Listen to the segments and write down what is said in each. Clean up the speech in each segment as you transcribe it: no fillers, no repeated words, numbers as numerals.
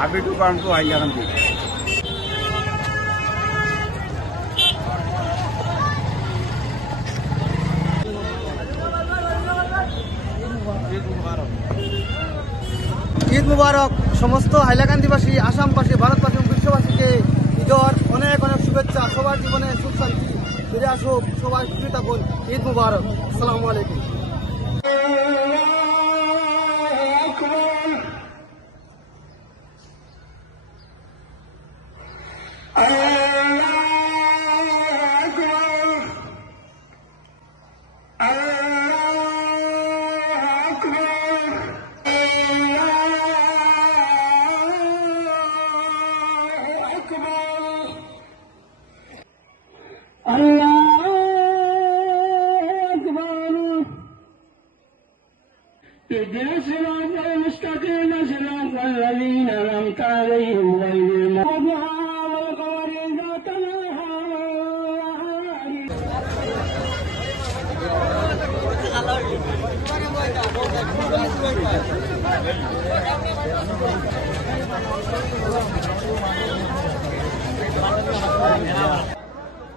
Happy to come to Hailakandi. Eid মুবারক সমস্ত হাইলাকান্দিবাসী, আসামবাসী, ভারতবাসী এবং বিশ্ববাসীকে ঈদের অনেক অনেক শুভেচ্ছা। সবার জীবনে সুখ শান্তি ফিরে আসুক, সবাই খুশি থাকুন। ঈদ মুবারক। আসসালামু আলাইকুম। اهدنا الصراط المستقيم صراط الذين أنعمت عليهم غير المغضوب عليهم والقمر إذا تلاها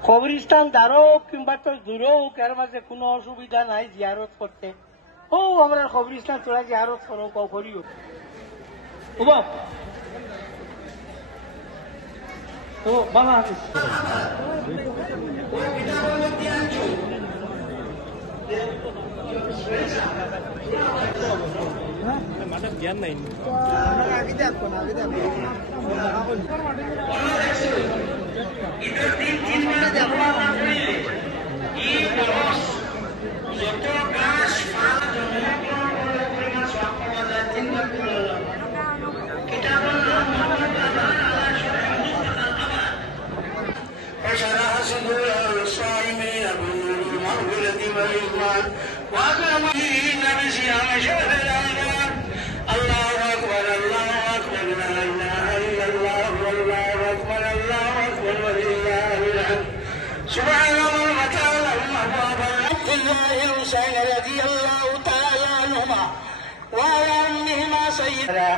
কবরস্থান দ্বারও কিংবা তো দূরেও এর মাঝে কোনো অসুবিধা নাই জিয়ারত করতে। ও আমরা কবরস্থান তোরা জিয়ারত করো করিও ও বাপ ও বাবা জ্ঞান নাই وشرح صدور الصائمين بنور المغفرة والرضوان وأكرمين بصيام شهر رمضان. الله أكبر الله أكبر لا إله إلا الله والله أكبر الله أكبر ولله الحمد. سبحان الله وتعالى أبواب عبد الله الحسين رضي الله تعالى عنهما وعلى أمهما سيدنا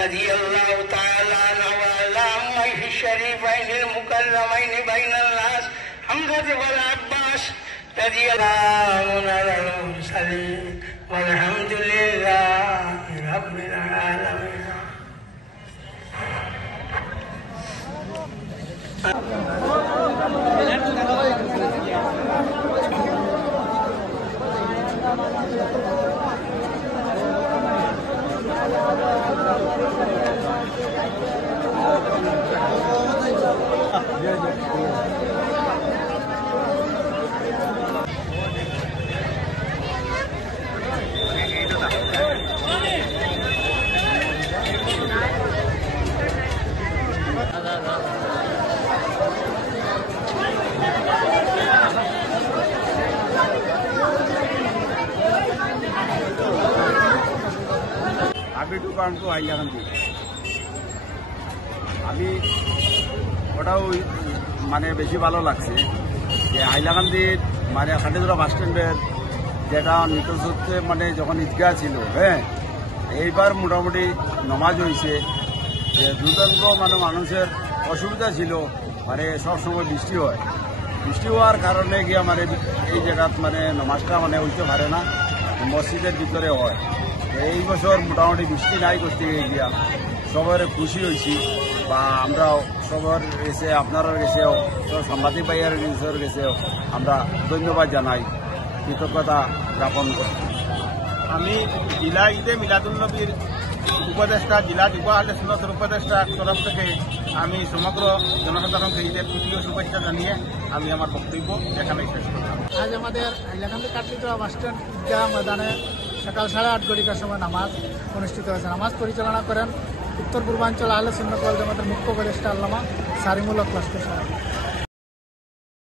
رضي الله تعالى عنه وعلى أمه الشريفين المكرمين بين الناس حمزة والعباس رضي الله على المرسلين والحمد لله رب العالمين. Happy to come to Hailakandi. আমি ওটাও মানে বেশি ভালো লাগছে যে হাইলাকান্দির মানে খাটিজোড়া বাস স্ট্যান্ডের যেটা নিকটে মানে যখন ঈদগাহ ছিল, হ্যাঁ এইবার মোটামুটি নমাজ হয়েছে। যে দুর্দান্ত মানে মানুষের অসুবিধা ছিল, মানে সবসময় বৃষ্টি হয়, বৃষ্টি হওয়ার কারণে গিয়ে মানে এই জায়গাত মানে নমাজটা মানে হইতে পারে না, মসজিদের ভিতরে হয়। এই বছর মোটামুটি বৃষ্টি নাই করতে গিয়া সবার খুশি হয়েছি, বা আমরা সবার এসে আপনারা গেছেও সাংবাদিক ভাইয়ের গেছেও আমরা ধন্যবাদ জানাই, কৃতজ্ঞতা জ্ঞাপন করি। আমি জেলা ঈদে মিলাদুন্নবীর উপদেষ্টা, জেলা যুব আলোচনার উপদেষ্টার তরফ থেকে আমি সমগ্র জনসাধারণকে ঈদের প্রীতি ও শুভেচ্ছা জানিয়ে আমি আমার বক্তব্য এখানেই শেষ করলাম। আজ আমাদের হাইলাকান্দি কাটলিতলা বাস স্ট্যান্ড ঈদগাহ ময়দানে সকাল 8:30 ঘটিকার সময় নামাজ অনুষ্ঠিত হয়েছে। নামাজ পরিচালনা করেন উত্তর পূর্বাঞ্চল আহলে সুন্নাত ওয়াল জামাতের মুখ্য উপদেষ্টা আল্লামা সারিমুল হক লস্কর সাহেব।